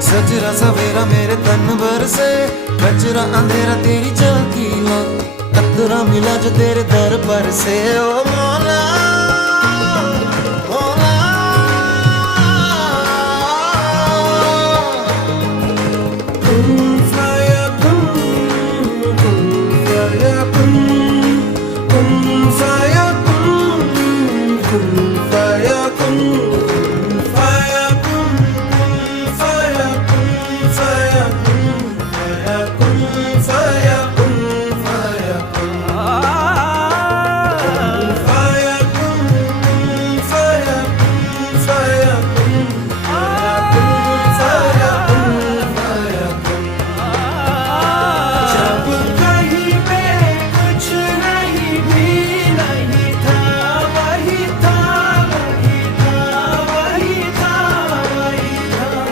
सजरा सवेरा मेरे तन भर से, कचरा अंधेरा तेरी झांकी ला, कतरा मिला जो तेरे दर पर से। ओ मौला